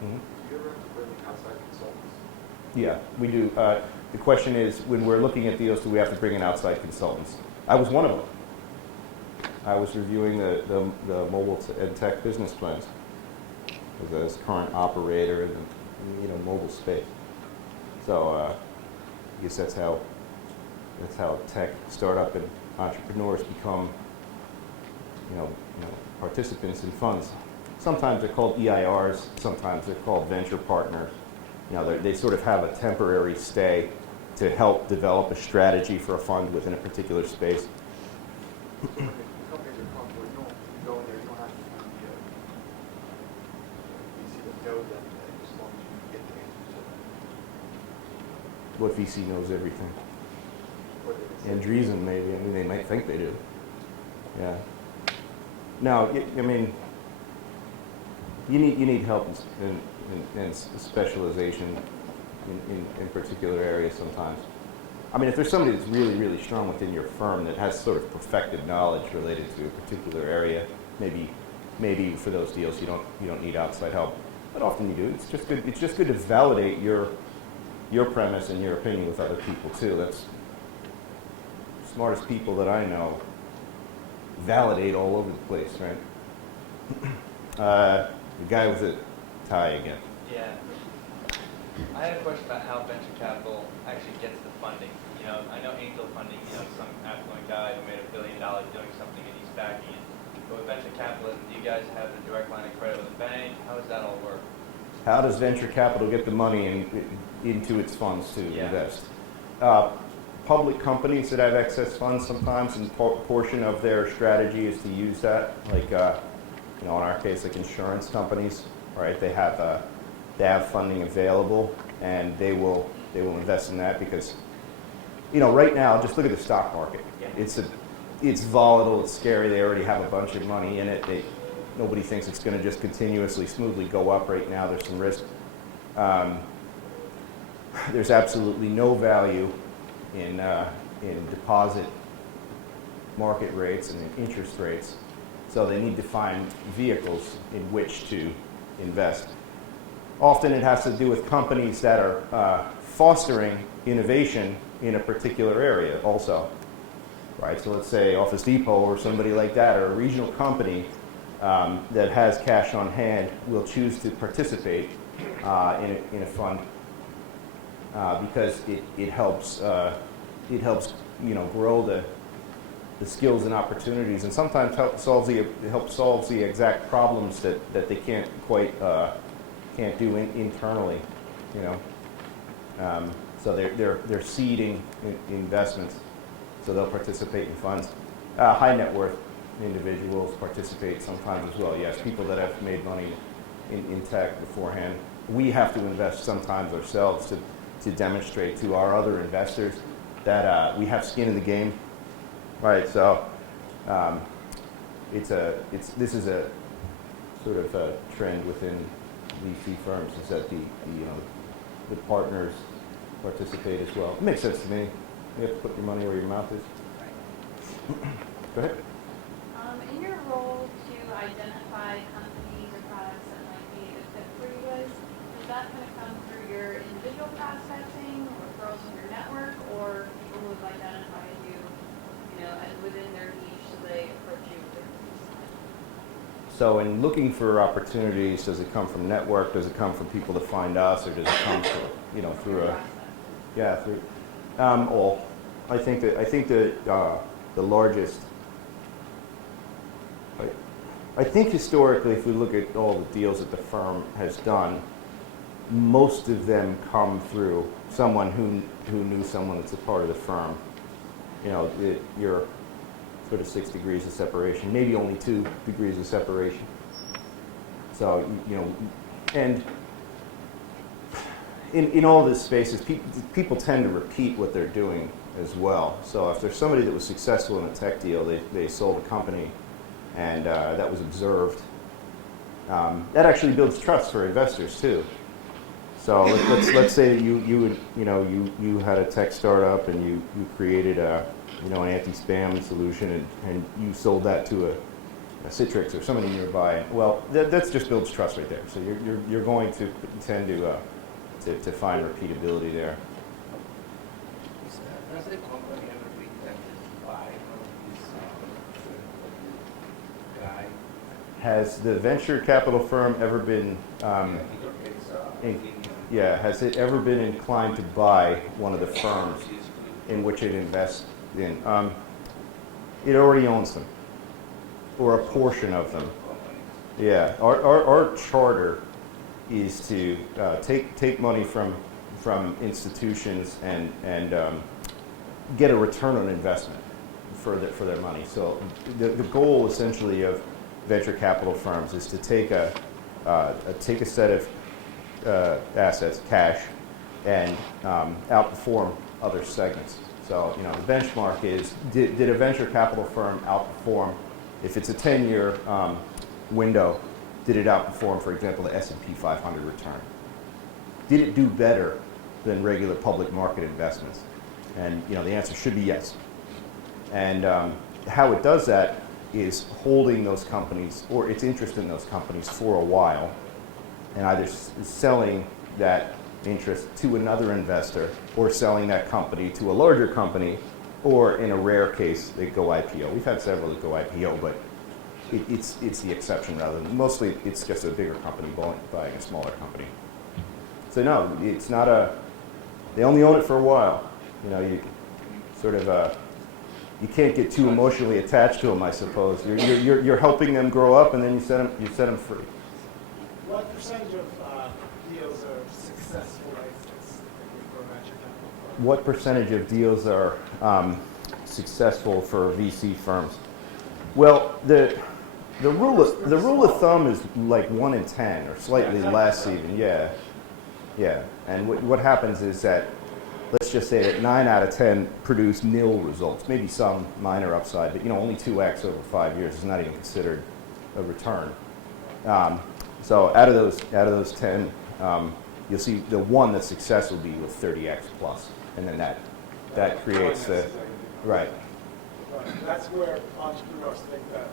do you ever have to bring outside consultants? Yeah, we do. The question is, when we're looking at deals, do we have to bring in outside consultants? I was one of them. I was reviewing the mobile and tech business plans as a current operator in the mobile space. So I guess that's how tech startup and entrepreneurs become participants in funds. Sometimes they're called EIRs. Sometimes they're called venture partners. They sort of have a temporary stay to help develop a strategy for a fund within a particular space. Companies are comfortable, you go in there, you don't have to be VC that knows them, as long as you get the answers. What VC knows everything? And Andreessen, maybe. I mean, they might think they do. Yeah. No, you need help in specialization in particular areas sometimes. I mean, if there's somebody that's really, really strong within your firm that has sort of perfected knowledge related to a particular area, maybe for those deals you don't need outside help. But often you do. It's just good to validate your premise and your opinion with other people too. That's the smartest people that I know validate all over the place, right? The guy with the tie again. Yeah. I had a question about how venture capital actually gets the funding. I know angel funding, some affluent guy who made $1 billion doing something and he's backing it. But with venture capitalism, do you guys have the direct line of credit with the bank? How does that all work? How does venture capital get the money into its funds to invest? Public companies that have excess funds sometimes, and portion of their strategy is to use that. Like, in our case, like insurance companies right? They have funding available, and they will invest in that because, right now, just look at the stock market. It's volatile, it's scary. They already have a bunch of money in it. Nobody thinks it's going to just continuously, smoothly go up right now. There's some risk. There's absolutely no value in deposit market rates and in interest rates. So they need to find vehicles in which to invest. Often it has to do with companies that are fostering innovation in a particular area also. Right? So let's say Office Depot or somebody like that, or a regional company that has cash on hand will choose to participate in a fund because it helps grow the skills and opportunities, and sometimes helps solve the exact problems that they can't do internally. So they're seeding investments. So they'll participate in funds. High net worth individuals participate sometimes as well. Yes, people that have made money in tech beforehand. We have to invest sometimes ourselves to demonstrate to our other investors that we have skin in the game. Right. So this is a sort of a trend within VC firms, is that the partners participate as well. It makes sense to me. You have to put your money where your mouth is. Go ahead. In your role to identify companies or products that might be a fit for you guys, does that kind of come through your individual prospecting or referrals from your network, or people who have identified you, as within their niche, so they approach you with their business? So in looking for opportunities, does it come from network? Does it come from people that find us, or does it come through through all? I think the largest. I think historically, if we look at all the deals that the firm has done, most of them come through someone who knew someone that's a part of the firm. You're sort of 6 degrees of separation, maybe only 2 degrees of separation. So and in all these spaces, people tend to repeat what they're doing as well. So if there's somebody that was successful in a tech deal, they sold a company, and that was observed. That actually builds trust for investors too. So let's say that you had a tech startup and you created an anti-spam solution, and you sold that to a Citrix or somebody nearby. Well, that just builds trust right there. So you're going to tend to find repeatability there. Has the company ever been tempted by this guy? Has the venture capital firm ever been? Has it ever been inclined to buy one of the firms in which it invests in? It already owns them, or a portion of them. Yeah, our charter is to take money from institutions and get a return on investment for their money. So the goal essentially of venture capital firms is to take a set of assets, cash, and outperform other segments. So the benchmark is, did a venture capital firm outperform, if it's a 10-year window, did it outperform, for example, the S&P 500 return? Did it do better than regular public market investments? And the answer should be yes. And how it does that is holding those companies, or its interest in those companies, for a while, and either selling that interest to another investor, or selling that company to a larger company, or in a rare case, they go IPO. We've had several that go IPO, but it's the exception rather than, mostly it's just a bigger company buying a smaller company. So no, it's not they only own it for a while. You sort of, you can't get too emotionally attached to them, I suppose. You're helping them grow up, and then you set them free. What percentage of deals are successful exits for venture capital firms? What percentage of deals are successful for VC firms? Well, The rule of thumb is like 1 in 10 or slightly less even. Yeah, yeah. And what happens is that, let's just say that 9 out of 10 produce nil results. Maybe some minor upside, but only 2x over 5 years is not even considered a return. So out of those 10, you'll see the one that's successful will be with 30x plus, and then that creates the right. That's where entrepreneurs think that.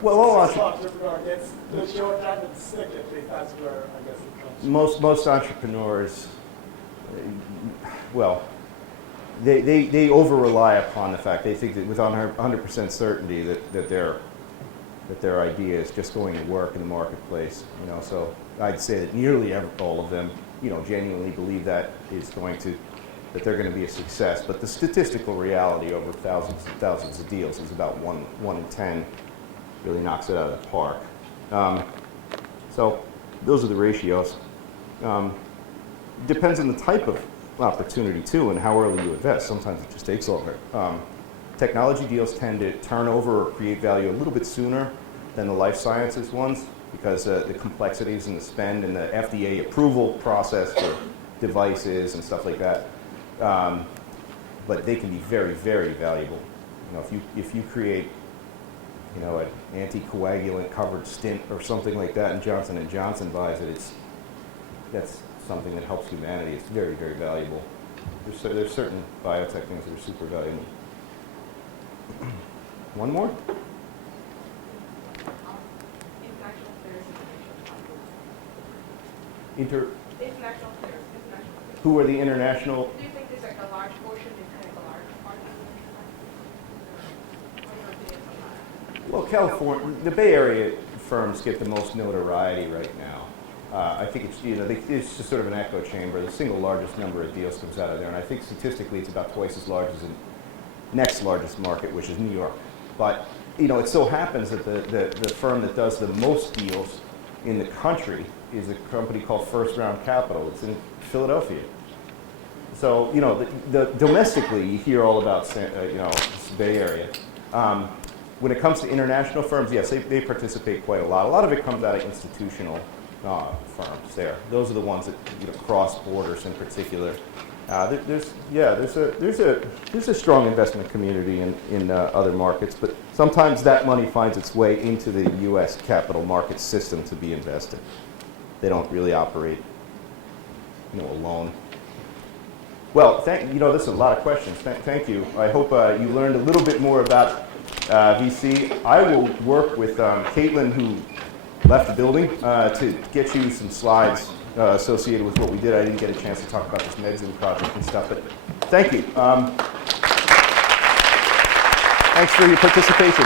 Well, all entrepreneur gets the short end and stick it. That's where I guess it comes. Most entrepreneurs, well, they over rely upon the fact they think that with 100% certainty that their idea is just going to work in the marketplace. So I'd say that nearly all of them, genuinely believe that they're going to be a success. But the statistical reality over thousands and thousands of deals is about 1 in 10. Really knocks it out of the park. So those are the ratios. Depends on the type of opportunity too and how early you invest. Sometimes it just takes longer. Technology deals tend to turn over or create value a little bit sooner than the life sciences ones because the complexities and the spend and the FDA approval process for devices and stuff like that. But they can be very, very valuable. If you create an anticoagulant covered stint or something like that, and Johnson & Johnson buys it, that's something that helps humanity. It's very, very valuable. There's certain biotech things that are super valuable. One more? International players in Inter. international players, international players. Who are the international? Do you think there's like a large portion in kind of a large part of the What are your opinions on that? Well, California, the Bay Area firms get the most notoriety right now. I think it's just sort of an echo chamber. The single largest number of deals comes out of there, and I think statistically it's about twice as large as the next largest market, which is New York. But it so happens that the firm that does the most deals in the country is a company called First Round Capital. It's in Philadelphia. So the domestically you hear all about this Bay Area. When it comes to international firms, yes, they participate quite a lot. A lot of it comes out of institutional firms there. Those are the ones that cross borders in particular. There's a strong investment community in other markets, but sometimes that money finds its way into the U.S. capital market system to be invested. They don't really operate alone. Well, this is a lot of questions. Thank you. I hope you learned a little bit more about VC. I will work with Caitlin, who left the building, to get you some slides associated with what we did. I didn't get a chance to talk about this Medicine project and stuff, but thank you. Thanks for your participation.